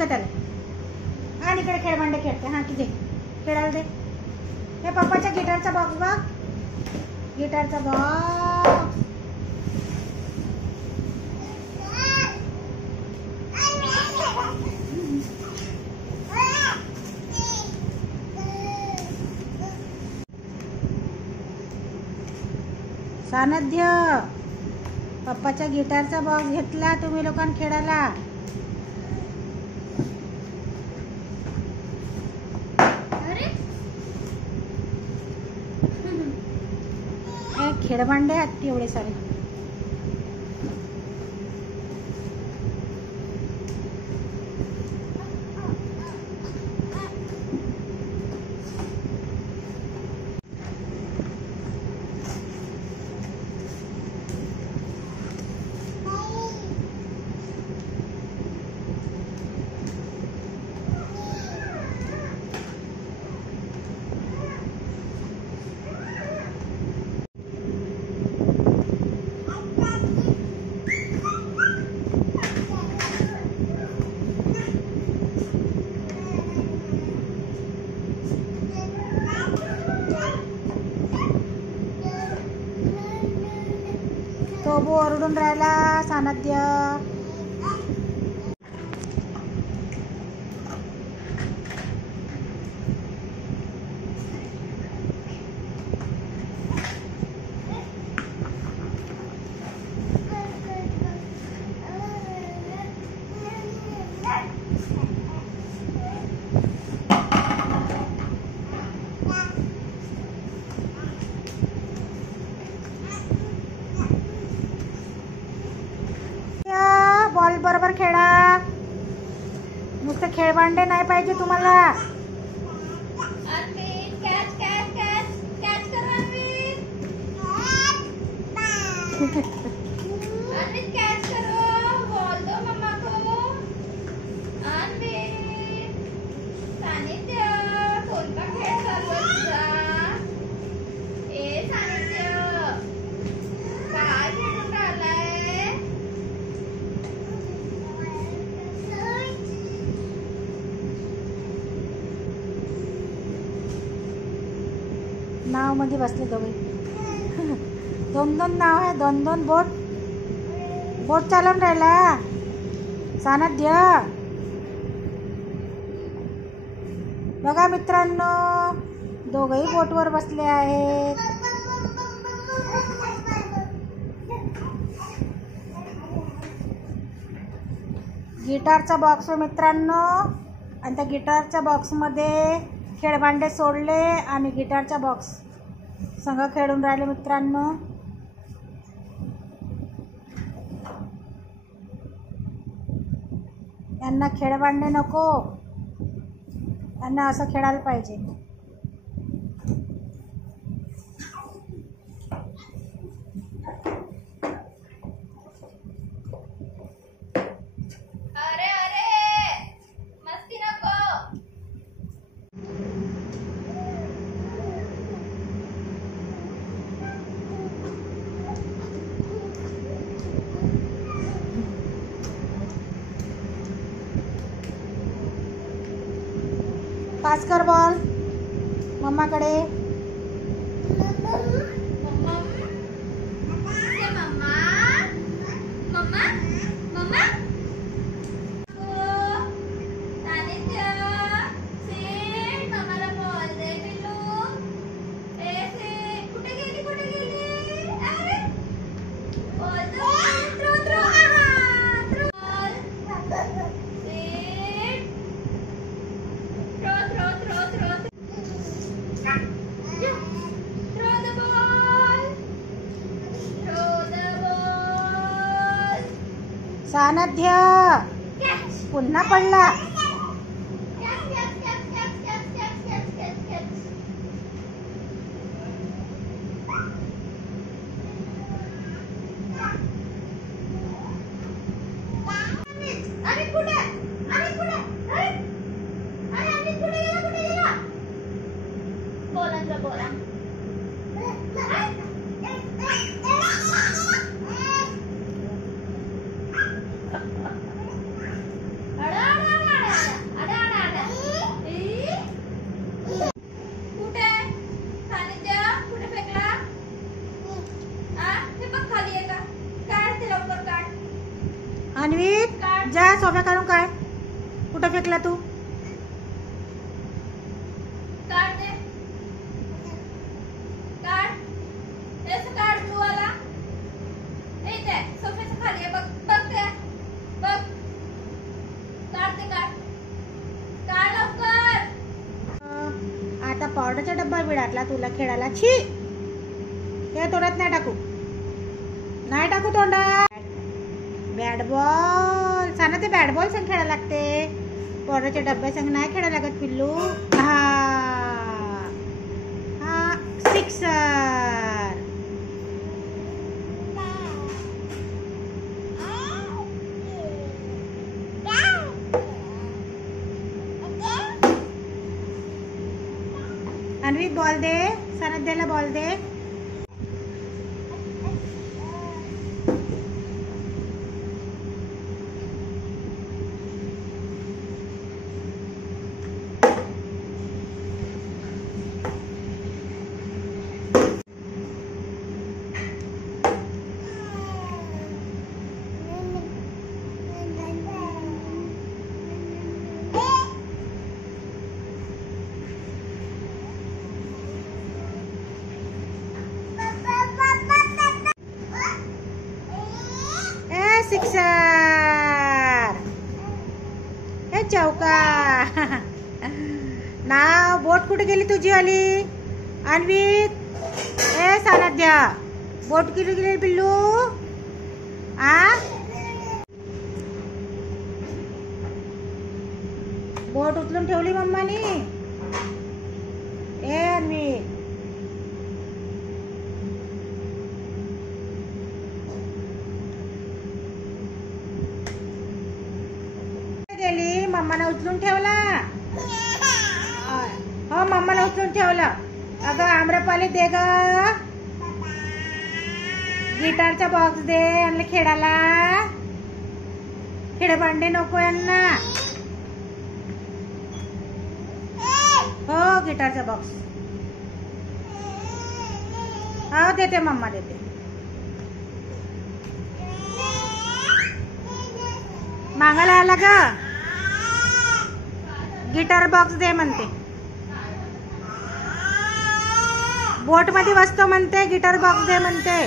ग त्याला. आणि इकडे खेळभांडे खेळते. हा की दे खेळायला दे. हे पप्पाच्या गिटारचा बॉक्स बघ. गिटारचा बॉक्स. सानध्य पप्पाच्या गिटारचा बॉक्स घेतला तुम्ही लोकांनी खेळायला. खेळभांडे आहेत एवढे सारे. तो ओरडून राहिला सानध्य. बॉल बरोबर खेळा. नुसतं खेळभांडे नाही पाहिजे तुम्हाला. नाव मध्ये बसले दोघे. दोन दोन नाव आहे. दोन दोन बोट चालवून राहिला सानध्य. बघा मित्रांनो दोघही बोटवर बसले आहेत. गिटारचा बॉक्स मित्रांनो. आणि त्या गिटारच्या बॉक्समध्ये खेळभांडे सोडले आणि गिटारच्या बॉक्स संग खेळून राहिले मित्रांनो. यांना खेळभांडे नको. यांना असं खेळायला पाहिजे. पास कर बॉल मम्माकडे. सानध्य पुन्हा पडला. जा सोफ्या काढून काय कुठं फेकला तू? आता पावडरचा डब्बा बिडाटला तुला खेळायला. छी हे तोंडात नाही टाकू, नाही टाकू तोंडात. बॅट बॉल सांगा ते बॅट बॉल संग खेळायला लागते, पावडरच्या डब्या संग नाही खेळायला लागत पिल्लू. हा हा सिक्सर. अन्वित बॉल दे, सनद्याला बॉल दे. सिक्सर. हे चौका. नाव बोट कुठे गेली तुझी आली अन्वित? ए सानद्या बोट कुठे गेली पिल्लू? आ बोट उचलून ठेवली मम्मानी. ए अन्वित गेली, मम्माने उचलून ठेवला. हो मम्माने उचलून ठेवला. अगं आम्रपाली दे ग, गिटारचा बॉक्स दे यांना खेळायला. खेळभांडे नको यांना. हो गिटारचा बॉक्स हो देते, मम्मा देते. मागायला आला ग, गिटार बॉक्स दे म्हणते. बोट मध्ये बसतो म्हणते, गिटार बॉक्स दे म्हणते.